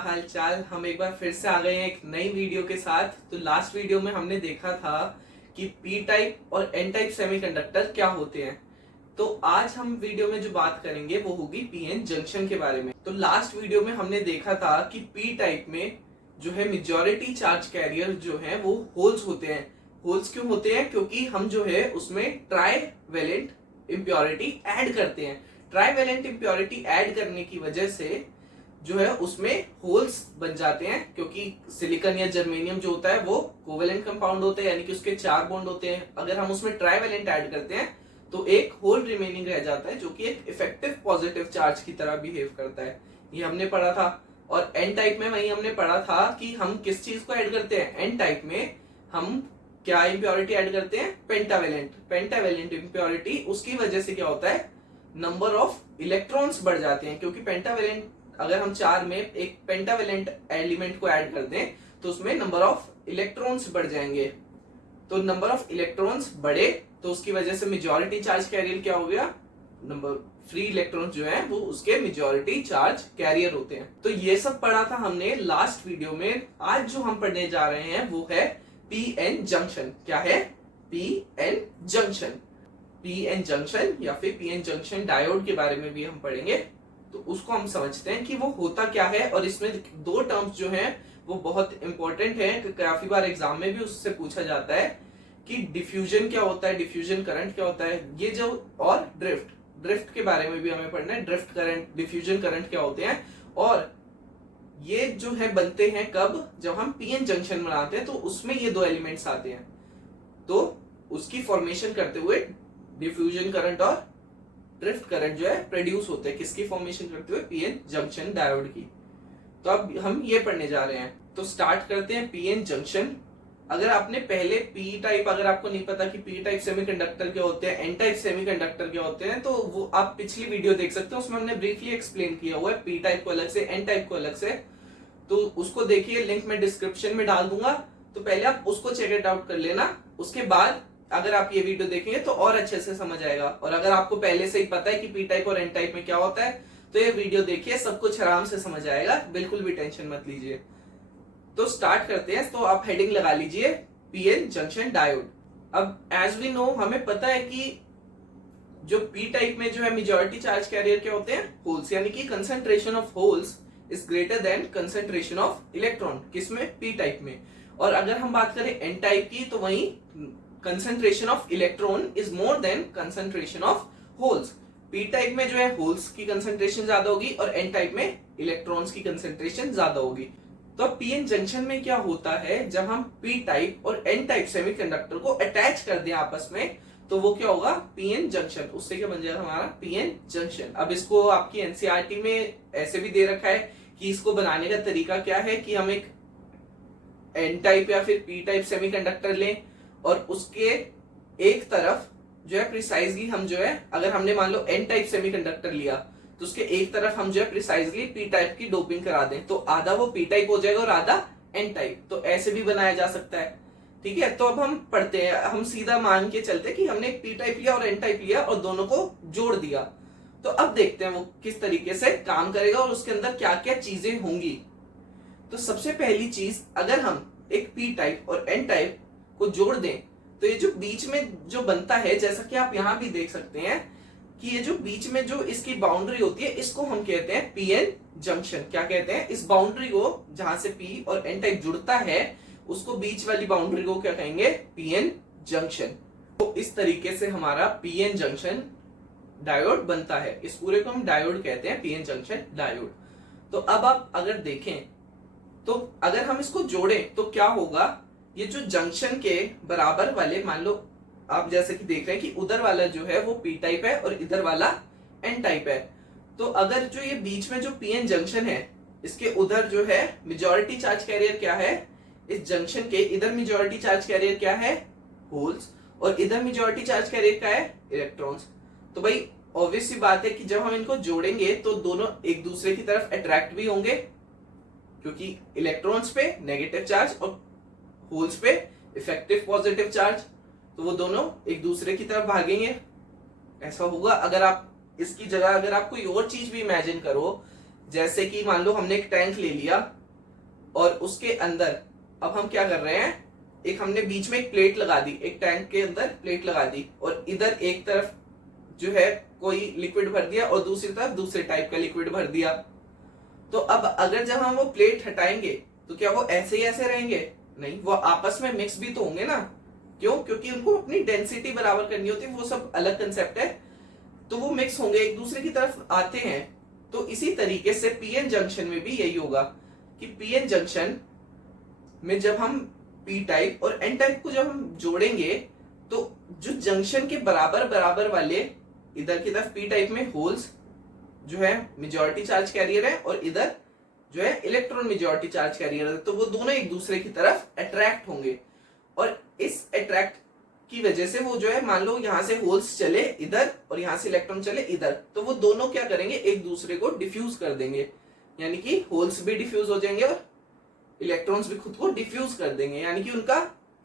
हाल चाल। हम एक बार फिर से आ गए हैं एक नई वीडियो के साथ। तो लास्ट वीडियो में हमने देखा था कि पी टाइप और एन टाइप सेमीकंडक्टर क्या होते हैं। तो आज हम वीडियो में जो बात करेंगे वो होगी पीएन जंक्शन के बारे में। तो लास्ट वीडियो में हमने देखा था कि पी टाइप में जो है मेजॉरिटी चार्ज कैरियर जो है वो होल्स होते हैं। होल्स क्यों होते हैं? क्योंकि हम जो है उसमें ट्राईवेलेंट इम्प्योरिटी ऐड करते हैं। ट्राईवेलेंट इम्प्योरिटी ऐड करने की वजह से जो है उसमें होल्स बन जाते हैं, क्योंकि सिलिकॉन या जर्मेनियम जो होता है वो कोवेलेंट कंपाउंड होते हैं, यानी कि उसके 4 बॉन्ड होते हैं। अगर हम उसमें ट्राईवेलेंट ऐड करते हैं तो एक होल रिमेनिंग रह जाता है, जो कि एक इफेक्टिव पॉजिटिव चार्ज की तरह बिहेव करता है। ये हमने पढ़ा था। और एन टाइप में वही हमने पढ़ा था कि हम किस चीज को ऐड करते हैं। एन टाइप में हम क्या इम्प्योरिटी ऐड करते हैं? पेंटावेलेंट। पेंटावेलेंट इम्प्योरिटी, उसकी वजह से क्या होता है, नंबर ऑफ इलेक्ट्रॉन्स बढ़ जाते हैं। क्योंकि पेंटावेलेंट, अगर हम 4 में एक पेंटावेलेंट एलिमेंट को ऐड कर दें तो उसमें नंबर ऑफ इलेक्ट्रॉन्स बढ़ जाएंगे। तो नंबर ऑफ इलेक्ट्रॉन्स बढ़े तो उसकी वजह से मेजॉरिटी चार्ज कैरियर क्या हो गया, नंबर फ्री इलेक्ट्रॉन्स जो है वो उसके मेजॉरिटी चार्ज कैरियर होते हैं। तो ये सब पढ़ा था हमने लास्ट वीडियो में। आज जो हम पढ़ने जा रहे हैं वो है पीएन जंक्शन। क्या है? PN junction. पीएन जंक्शन या फिर पीएन जंक्शन डायोड के बारे में भी हम पढ़ेंगे। तो उसको हम समझते हैं कि वो होता क्या है। और इसमें 2 टर्म्स जो हैं वो बहुत इंपॉर्टेंट है, काफी बार एग्जाम में भी उससे पूछा जाता है कि डिफ्यूजन क्या होता है, डिफ्यूजन करंट क्या होता है, ये जो, और ड्रिफ्ट। ड्रिफ्ट के बारे में भी हमें पढ़ना है। ड्रिफ्ट करंट, डिफ्यूजन करंट क्या होते हैं, और ये जो है बनते हैं कब, जब हम पीएन जंक्शन बनाते हैं तो उसमें ये 2 एलिमेंट्स आते हैं। तो उसकी फॉर्मेशन करते हुए डिफ्यूजन करंट और ड्रिफ्ट करंट जो है प्रोड्यूस होते हैं। किसकी फॉर्मेशन करते हुए? पीएन जंक्शन डायोड की। तो अब हम ये पढ़ने जा रहे हैं। तो स्टार्ट करते हैं पीएन जंक्शन। अगर आपने पहले पी टाइप, अगर आपको नहीं पता कि पी टाइप सेमीकंडक्टर क्या होते हैं, एन टाइप सेमीकंडक्टर क्या होते हैं, तो वो आप पिछली वीडियो देख सकते हो, उसमें हमने ब्रीफली एक्सप्लेन किया हुआ है पी टाइप को अलग से, एन टाइप को अलग से। तो उसको देखिए, लिंक मैं डिस्क्रिप्शन में डाल दूंगा। तो पहले आप उसको चेक इट आउट कर लेना। उसके बाद अगर आप ये वीडियो देखेंगे तो और अच्छे से समझ आएगा। और अगर आपको पहले से ही पता है कि पी टाइप और एन टाइप में क्या होता है तो ये वीडियो देखिए, सब कुछ आराम से समझ आएगा, बिल्कुल भी टेंशन मत लीजिए। तो स्टार्ट करते हैं। तो आप हेडिंग लगा लीजिए पीएन जंक्शन डायोड। अब एज वी नो, हमें पता है कि जो पी टाइप में जो है मेजॉरिटी चार्ज कैरियर क्या होते हैं? होल्स, यानी कि concentration of holes is greater than concentration of electron. किसमें? पी टाइप में। और अगर हम बात करें एन टाइप की तो वही concentration of electron is more than concentration of holes. P type में जो है होल्स की कंसंट्रेशन ज्यादा होगी और एन टाइप में इलेक्ट्रॉन्स की कंसंट्रेशन ज्यादा होगी। तो अब पीएन जंक्शन में क्या होता है, जब हम पी टाइप और एन टाइप सेमीकंडक्टर को अटैच कर दें आपस में तो वो क्या होगा? PN junction. उससे क्या बन जाएगा हमारा? PN junction. अब इसको आपकी एनसीईआरटी में ऐसे भी दे रखा है कि इसको बनाने का तरीका क्या है कि हम एक एन टाइप या फिर पी टाइप सेमीकंडक्टर लें और उसके एक तरफ जो है प्रिसाइजली हम जो है, अगर हमने मान लो एन टाइप सेमीकंडक्टर लिया तो उसके एक तरफ हम जो है प्रिसाइजली पी टाइप की डोपिंग करा दें, तो आधा वो पी टाइप हो जाएगा और आधा एन टाइप। तो ऐसे भी बनाया जा सकता है। ठीक है, तो अब हम पढ़ते हैं। हम सीधा मान के चलते हैं कि हमने एक पी टाइप लिया और एन टाइप लिया और दोनों को जोड़ दिया। तो अब देखते हैं वो किस तरीके से काम करेगा और उसके अंदर क्या क्या चीजें होंगी। तो सबसे पहली चीज, अगर हम एक पी टाइप और एन टाइप को जोड़ दें तो ये जो बीच में जो बनता है, जैसा कि आप यहां भी देख सकते हैं कि ये जो बीच में जो इसकी बाउंड्री होती है इसको हम कहते हैं पीएन जंक्शन। क्या कहते हैं? इस बाउंड्री को, जहां से पी और एन टाइप जुड़ता है, उसको बीच वाली बाउंड्री को क्या कहेंगे? PN junction. तो इस तरीके से हमारा पीएन जंक्शन डायोड बनता है। इस पूरे को हम डायोड कहते हैं, पीएन जंक्शन डायोड। तो अब आप अगर देखें तो अगर हम इसको जोड़ें तो क्या होगा, ये जो जंक्शन के बराबर वाले, मान लो आप जैसे कि देख रहे हैं कि उधर वाला जो है वो पी टाइप है और इधर वाला एन टाइप है। तो अगर जो ये बीच में जो पीएन जंक्शन है, इसके उधर जो है मेजॉरिटी चार्ज कैरियर क्या है, इस जंक्शन के इधर मेजॉरिटी चार्ज कैरियर क्या है? होल्स। और इधर मेजॉरिटी चार्ज कैरियर क्या है? इलेक्ट्रॉन्स। तो भाई ऑब्वियस सी बात है कि जब हम इनको जोड़ेंगे तो दोनों एक दूसरे की तरफ अट्रैक्ट भी होंगे, क्योंकि इलेक्ट्रॉन्स पे नेगेटिव चार्ज और होल्स पे इफेक्टिव पॉजिटिव चार्ज, तो वो दोनों एक दूसरे की तरफ भागेंगे। ऐसा होगा। अगर आप इसकी जगह अगर आप कोई और चीज भी इमेजिन करो, जैसे कि मान लो हमने एक टैंक ले लिया और उसके अंदर अब हम क्या कर रहे हैं, एक हमने बीच में एक प्लेट लगा दी, एक टैंक के अंदर प्लेट लगा दी और इधर एक तरफ जो है कोई लिक्विड भर दिया और दूसरी तरफ दूसरे टाइप का लिक्विड भर दिया। तो अब अगर जब हम वो प्लेट हटाएंगे तो क्या वो ऐसे ही ऐसे रहेंगे? नहीं, वो आपस में मिक्स भी तो होंगे ना। क्यों? क्योंकि उनको अपनी डेंसिटी बराबर करनी होती है, वो सब अलग कंसेप्ट है, तो वो मिक्स होंगे, एक दूसरे की तरफ आते हैं। तो इसी तरीके से पीएन जंक्शन में भी यही होगा कि पीएन जंक्शन में जब हम पी टाइप और एन टाइप को जब हम जोड़ेंगे तो जो जंक्शन के बराबर बराबर वाले इधर की तरफ पी टाइप में होल्स जो है मेजॉरिटी चार्ज कैरियर है और इधर जो है इलेक्ट्रॉन मेजॉरिटी चार्ज कैरियर है, तो वो दोनों एक दूसरे की तरफ अट्रैक्ट होंगे और इस अट्रैक्ट की वजह से वो जो है, मान लो यहां से होल्स चले इधर और यहां से इलेक्ट्रॉन चले इधर, तो वो दोनों क्या करेंगे, एक दूसरे को डिफ्यूज कर देंगे, यानी कि होल्स भी डिफ्यूज हो जाएंगे और इलेक्ट्रॉन्स भी खुद को डिफ्यूज कर देंगे, यानी कि उनका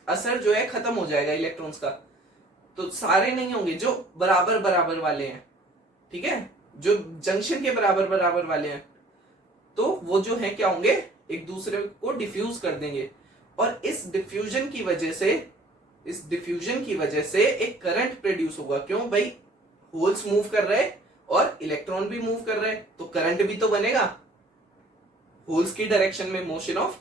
असर जो है खत्म हो जाएगा इलेक्ट्रॉन्स का। तो सारे नहीं होंगे जो बराबर बराबर वाले हैं, ठीक है, जो जंक्शन के बराबर बराबर वाले हैं, तो वो जो है क्या होंगे, एक दूसरे को डिफ्यूज कर देंगे और इस डिफ्यूजन की वजह से एक करंट प्रोड्यूस होगा। क्यों भाई? होल्स मूव कर रहे और इलेक्ट्रॉन भी मूव कर रहे, तो करंट भी तो बनेगा। होल्स की डायरेक्शन में मोशन ऑफ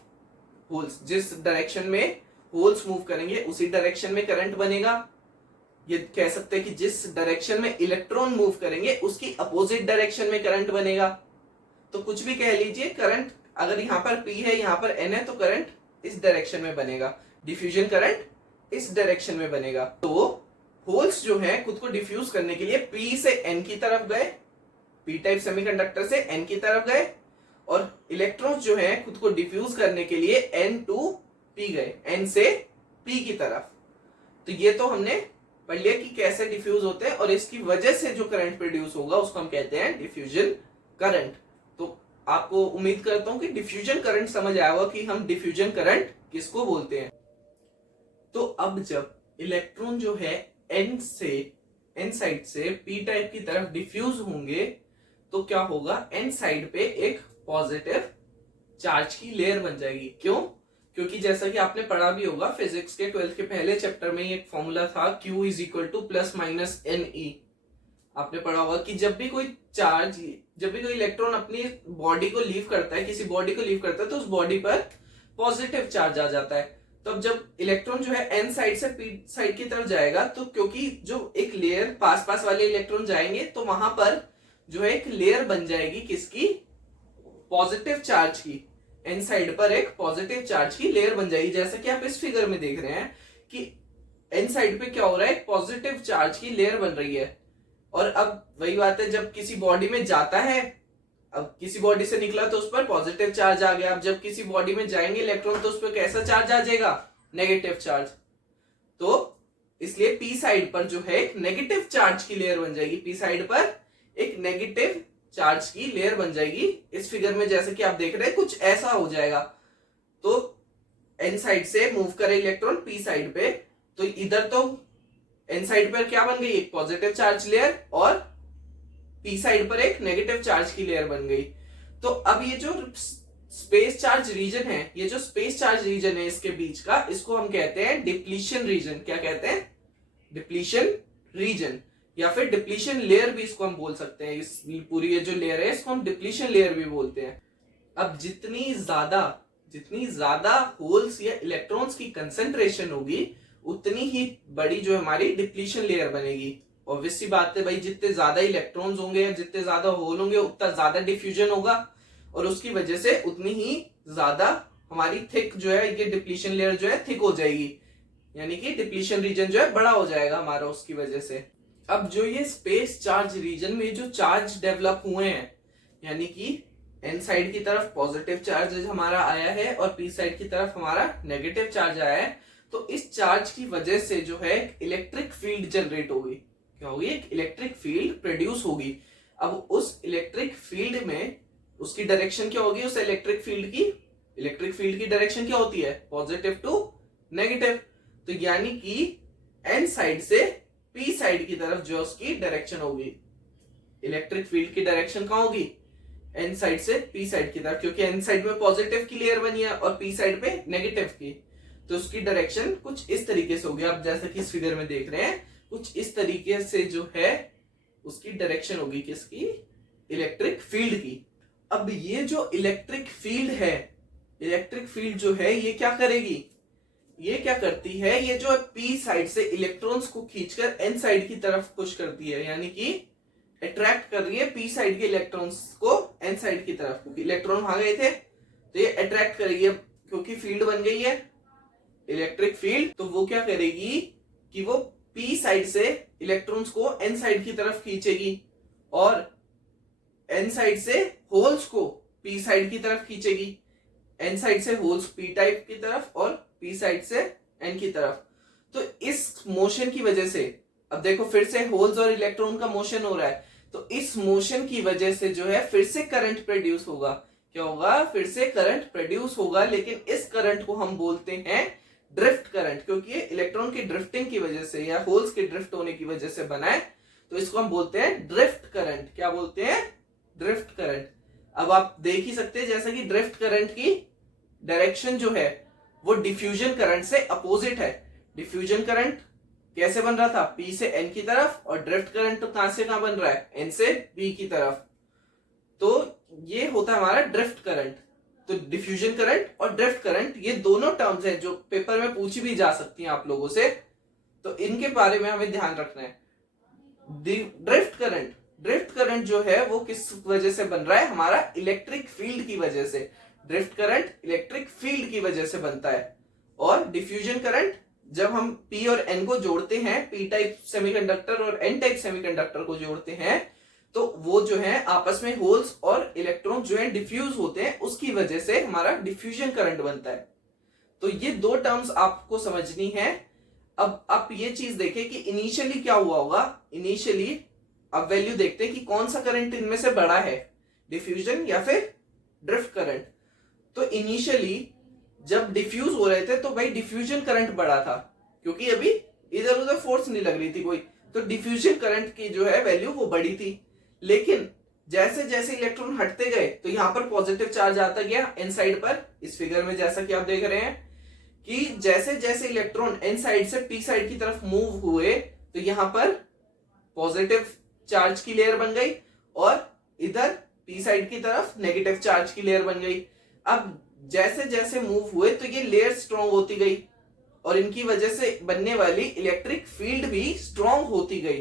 होल्स, जिस डायरेक्शन में होल्स मूव करेंगे उसी डायरेक्शन में करंट बनेगा। ये कह सकते हैं कि जिस डायरेक्शन में इलेक्ट्रॉन मूव करेंगे उसकी अपोजिट डायरेक्शन में करंट बनेगा। तो कुछ भी कह लीजिए, करंट अगर यहाँ पर P है यहाँ पर N है तो करंट इस डायरेक्शन में बनेगा, डिफ्यूजन करंट इस डायरेक्शन में बनेगा। तो होल्स जो है खुद को डिफ्यूज करने के लिए P से N की तरफ गए, P टाइप सेमीकंडक्टर से N की तरफ गए, और इलेक्ट्रॉन्स जो है खुद को डिफ्यूज करने के लिए N टू P गए, N से P की तरफ। तो ये तो हमने पढ़ लिया कि कैसे डिफ्यूज होते हैं और इसकी वजह से जो करंट प्रोड्यूस होगा उसको हम कहते हैं डिफ्यूजन करंट। तो आपको उम्मीद करता हूं कि डिफ्यूजन करंट समझ आया होगा कि हम डिफ्यूजन करंट किसको बोलते हैं। तो अब जब इलेक्ट्रॉन जो है N साइड से P टाइप की तरफ डिफ्यूज होंगे तो क्या होगा, N साइड पे एक पॉजिटिव चार्ज की लेयर बन जाएगी। क्यों? क्योंकि जैसा कि आपने पढ़ा भी होगा फिजिक्स के 12th के पहले चैप्टर में एक फॉर्मूला था Q is equal two plus minus NE। आपने पढ़ा होगा कि जब भी कोई इलेक्ट्रॉन अपनी बॉडी को लीव करता है, किसी बॉडी को लीव करता है, तो उस बॉडी पर पॉजिटिव चार्ज आ जाता है। तो अब जब इलेक्ट्रॉन जो है N साइड से P साइड की तरफ जाएगा तो क्योंकि जो एक लेयर पास वाले इलेक्ट्रॉन जाएंगे तो वहां पर जो है एक लेयर बन जाएगी किसकी, पॉजिटिव चार्ज की। N साइड पर एक पॉजिटिव चार्ज की लेयर बन जाएगी, जैसा कि आप इस फिगर में देख रहे हैं कि N साइड पे क्या हो रहा है, एक पॉजिटिव चार्ज की लेयर बन रही है। और अब वही बात है, जब किसी बॉडी में जाता है, अब किसी बॉडी से निकला तो उस पर पॉजिटिव चार्ज आ गया, अब जब किसी बॉडी में जाएंगे इलेक्ट्रॉन तो उस पर कैसा चार्ज आ जाएगा, नेगेटिव चार्ज। तो इसलिए P साइड पर जो है एक नेगेटिव चार्ज की लेयर बन जाएगी, P साइड पर एक नेगेटिव चार्ज की लेयर बन जाएगी। इस फिगर में जैसे कि आप देख रहे हैं कुछ ऐसा हो जाएगा। तो N साइड से मूव करे इलेक्ट्रॉन P साइड पे, तो इधर तो N साइड पर क्या बन गई, एक पॉजिटिव चार्ज लेयर, और P साइड पर एक नेगेटिव चार्ज की लेयर बन गई। तो अब ये जो स्पेस चार्ज रीजन है, ये जो स्पेस चार्ज रीजन है इसके बीच का, इसको हम कहते हैं डिप्लीशन रीजन। क्या कहते हैं? डिप्लीशन रीजन, या फिर डिप्लीशन लेयर भी इसको हम बोल सकते हैं। इस पूरी ये जो लेयर है इसको हम डिप्लीशन लेयर भी बोलते हैं। अब जितनी ज्यादा होल्स या इलेक्ट्रॉन्स की कंसेंट्रेशन होगी उतनी ही बड़ी जो हमारी डिप्लीशन लेयर बनेगी। ऑब्वियस सी बात है भाई, जितने ज्यादा इलेक्ट्रॉन्स होंगे या जितने ज्यादा होल होंगे उतना ज्यादा डिफ्यूजन होगा और उसकी वजह से उतनी ही ज्यादा हमारी थिक जो है ये डिप्लीशन लेयर जो है थिक हो जाएगी, यानी कि डिप्लीशन रीजन जो है बड़ा हो जाएगा हमारा उसकी वजह से। अब जो ये स्पेस चार्ज रीजन में जो चार्ज डेवलप हुए हैं, यानी कि N साइड की तरफ पॉजिटिव चार्ज हमारा आया है और P साइड की तरफ हमारा नेगेटिव चार्ज आया है, तो इस चार्ज की वजह से जो है इलेक्ट्रिक फील्ड जनरेट होगी। क्या होगी? एक इलेक्ट्रिक फील्ड प्रोड्यूस होगी। अब उस इलेक्ट्रिक फील्ड में उसकी डायरेक्शन क्या होगी, उस इलेक्ट्रिक फील्ड की डायरेक्शन क्या होती है, पॉजिटिव टू नेगेटिव। तो यानी कि N साइड से P साइड की तरफ जो उसकी डायरेक्शन होगी, इलेक्ट्रिक फील्ड की डायरेक्शन कहां होगी, एन साइड से पी साइड की तरफ, क्योंकि एन साइड में पॉजिटिव की लेयर बनी है और पी साइड पे नेगेटिव की, तो उसकी डायरेक्शन कुछ इस तरीके से होगी। आप जैसा कि इस फिगर में देख रहे हैं, कुछ इस तरीके से जो है उसकी डायरेक्शन होगी किसकी, इलेक्ट्रिक फील्ड की। अब ये जो इलेक्ट्रिक फील्ड है, इलेक्ट्रिक फील्ड जो है ये क्या करेगी, ये क्या करती है, ये जो पी साइड से इलेक्ट्रॉन्स को खींचकर एन साइड की तरफ पुश करती है, यानी कि अट्रैक्ट कर रही है पी साइड के इलेक्ट्रॉन्स को एन साइड की तरफ, क्योंकि इलेक्ट्रॉन वहां गए थे तो ये अट्रैक्ट करेगी। अब क्योंकि फील्ड बन गई है इलेक्ट्रिक फील्ड, तो वो क्या करेगी कि वो पी साइड से इलेक्ट्रॉन्स को एन साइड की तरफ खींचेगी और एन साइड से होल्स को पी साइड की तरफ खींचेगी, एन साइड से होल्स पी टाइप की तरफ और पी साइड से एन की तरफ। तो इस मोशन की वजह से, अब देखो फिर से होल्स और इलेक्ट्रॉन का मोशन हो रहा है, तो इस मोशन की वजह से जो है फिर से करंट प्रोड्यूस होगा। क्या होगा, फिर से करंट प्रोड्यूस होगा, लेकिन इस करंट को हम बोलते हैं ड्रिफ्ट करंट, क्योंकि ये इलेक्ट्रॉन की ड्रिफ्टिंग की वजह से या होल्स के ड्रिफ्ट होने की वजह से बना है, तो इसको हम बोलते हैं ड्रिफ्ट करंट। क्या बोलते हैं, ड्रिफ्ट करंट। अब आप देख ही सकते हैं जैसा कि ड्रिफ्ट करंट की डायरेक्शन जो है वो डिफ्यूजन करंट से अपोजिट है। डिफ्यूजन करंट कैसे बन रहा था, पी से एन की तरफ, और ड्रिफ्ट करंट तो कहां से कहां बन रहा है, एन से पी की तरफ। तो ये होता है हमारा ड्रिफ्ट करंट। तो डिफ्यूजन करंट और ड्रिफ्ट करंट ये दोनों टर्म्स हैं जो पेपर में पूछी भी जा सकती हैं आप लोगों से, तो इनके बारे में हमें ध्यान रखना है। ड्रिफ्ट करंट जो है वो किस वजह से बन रहा है, हमारा इलेक्ट्रिक फील्ड की वजह से। ड्रिफ्ट करंट इलेक्ट्रिक फील्ड की वजह से बनता है। और डिफ्यूजन करंट जब हम पी और एन को जोड़ते हैं, पी टाइप सेमीकंडक्टर और एन टाइप सेमीकंडक्टर को जोड़ते हैं, तो वो जो है आपस में होल्स और इलेक्ट्रॉन जो है डिफ्यूज होते हैं, उसकी वजह से हमारा डिफ्यूजन करंट बनता है। तो ये दो टर्म्स आपको समझनी है। अब आप ये चीज देखें कि इनिशियली क्या हुआ होगा। इनिशियली अब वैल्यू देखते हैं कि कौन सा करंट इनमें से बड़ा है, डिफ्यूजन या फिर ड्रिफ्ट करंट। तो इनिशियली जब डिफ्यूज हो रहे थे तो भाई डिफ्यूजन करंट बड़ा था, क्योंकि अभी इधर उधर फोर्स नहीं लग रही थी कोई, तो डिफ्यूजन करंट की जो है वैल्यू वो बड़ी थी। लेकिन जैसे जैसे इलेक्ट्रॉन हटते गए तो यहां पर पॉजिटिव चार्ज आता गया एन साइड पर। इस फिगर में जैसा कि आप देख रहे हैं कि जैसे जैसे इलेक्ट्रॉन एन साइड से पी साइड की तरफ मूव हुए, तो यहां पर पॉजिटिव चार्ज की लेयर बन गई और इधर पी साइड की तरफ नेगेटिव चार्ज की लेयर बन गई। अब जैसे जैसे मूव हुए तो ये लेयर स्ट्रॉन्ग होती गई और इनकी वजह से बनने वाली इलेक्ट्रिक फील्ड भी स्ट्रॉन्ग होती गई,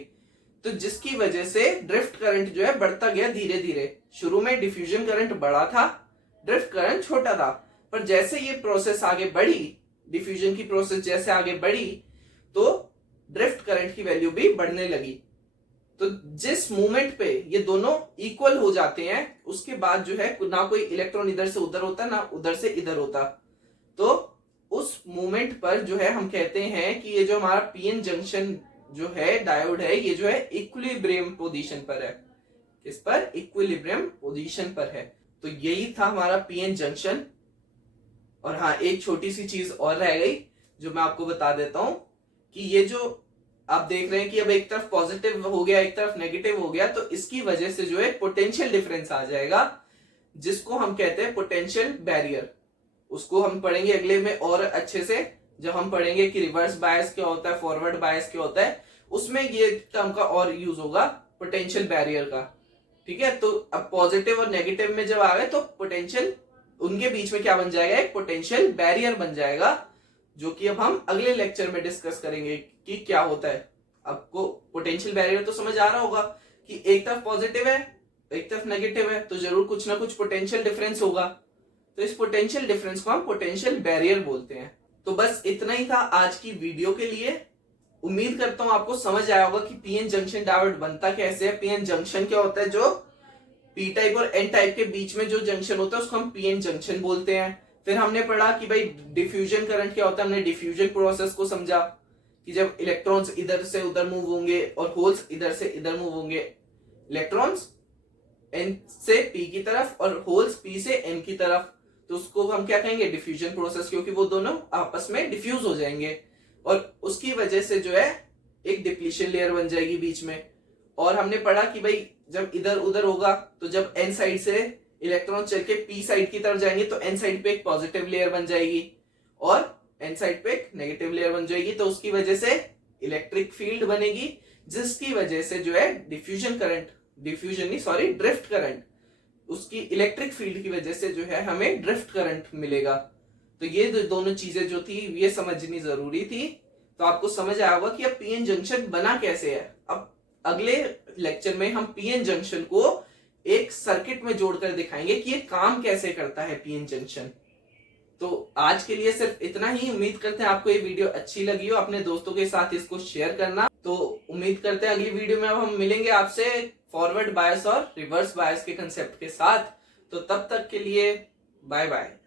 तो जिसकी वजह से ड्रिफ्ट करंट जो है बढ़ता गया धीरे धीरे। शुरू में डिफ्यूजन करंट बड़ा था, ड्रिफ्ट करंट छोटा था, पर जैसे ये प्रोसेस आगे बढ़ी, डिफ्यूजन की प्रोसेस जैसे आगे बढ़ी, तो ड्रिफ्ट करंट की वैल्यू भी बढ़ने लगी। तो जिस मोमेंट पे ये दोनों इक्वल हो जाते हैं, उसके बाद जो है ना कोई इलेक्ट्रॉन इधर से उधर होता ना उधर से इधर होता, तो उस मोमेंट पर जो है हम कहते हैं कि ये जो हमारा पीएन जंक्शन जो है डायोड है, ये जो है इक्विलिब्रियम पोजीशन पर है। इस पर इक्विलिब्रियम पोजीशन पर है। तो यही था हमारा पीएन जंक्शन। और हाँ, एक छोटी सी चीज और रह गई जो मैं आपको बता देता हूं कि ये जो आप देख रहे हैं कि अब एक तरफ पॉजिटिव हो गया एक तरफ नेगेटिव हो गया, तो इसकी वजह से जो है पोटेंशियल डिफरेंस आ जाएगा, जिसको हम कहते हैं पोटेंशियल बैरियर। उसको हम पढ़ेंगे अगले में और अच्छे से, जब हम पढ़ेंगे कि रिवर्स बायस क्या होता है, फॉरवर्ड बायस क्या होता है, उसमें ये टर्म का और यूज होगा पोटेंशियल बैरियर का। ठीक है, तो अब पॉजिटिव और नेगेटिव में जब आ गए तो पोटेंशियल, उनके बीच में क्या बन जाएगा, एक पोटेंशियल बैरियर बन जाएगा, जो कि अब हम अगले लेक्चर में डिस्कस करेंगे कि क्या होता है। आपको पोटेंशियल बैरियर तो समझ आ रहा होगा कि एक तरफ पॉजिटिव है एक तरफ नेगेटिव है, तो जरूर कुछ ना कुछ पोटेंशियल डिफरेंस होगा। तो इस पोटेंशियल डिफरेंस को हम पोटेंशियल बैरियर बोलते हैं। तो बस इतना ही था आज की वीडियो के लिए। उम्मीद करता हूं आपको समझ आया होगा कि पीएन जंक्शन डायोड बनता कैसे है। पीएन जंक्शन क्या होता है, जो पी टाइप और एन टाइप के बीच में जो जंक्शन होता है उसको हम पीएन जंक्शन बोलते हैं। फिर हमने पढ़ा कि भाई डिफ्यूजन करंट क्या होता है, हमने डिफ्यूजन प्रोसेस को समझा कि जब इलेक्ट्रॉन्स इधर से उधर मूव होंगे और होल्स इधर से इधर मूव होंगे, इलेक्ट्रॉन्स एन से पी की तरफ और होल्स पी से एन की तरफ, तो उसको हम क्या कहेंगे, डिफ्यूजन प्रोसेस, क्योंकि वो दोनों आपस में डिफ्यूज हो जाएंगे और उसकी वजह से जो है एक डिप्लीशन लेयर बन जाएगी बीच में। और हमने पढ़ा कि भाई जब इधर उधर होगा तो जब एन साइड से इलेक्ट्रॉन चल के पी साइड की तरफ जाएंगे तो एन साइड पे एक पॉजिटिव लेयर बन जाएगी और एन साइड पे एक नेगेटिव लेयर बन जाएगी। तो उसकी वजह से इलेक्ट्रिक फील्ड बनेगी, जिसकी वजह से जो है ड्रिफ्ट करंट, उसकी इलेक्ट्रिक फील्ड की वजह से जो है हमें ड्रिफ्ट करंट मिलेगा। तो ये दोनों चीजें जो थी ये समझनी जरूरी थी। तो आपको समझ आया होगा कि अब पीएन जंक्शन बना कैसे है। अब अगले लेक्चर में हम पीएन जंक्शन को एक सर्किट में जोड़कर दिखाएंगे कि ये काम कैसे करता है पीएन जंक्शन। तो आज के लिए सिर्फ इतना ही। उम्मीद करते हैं आपको ये वीडियो अच्छी लगी हो, अपने दोस्तों के साथ इसको शेयर करना। तो उम्मीद करते हैं अगली वीडियो में अब हम मिलेंगे आपसे फॉरवर्ड बायस और रिवर्स बायस के कंसेप्ट के साथ। तो तब तक के लिए बाय बाय।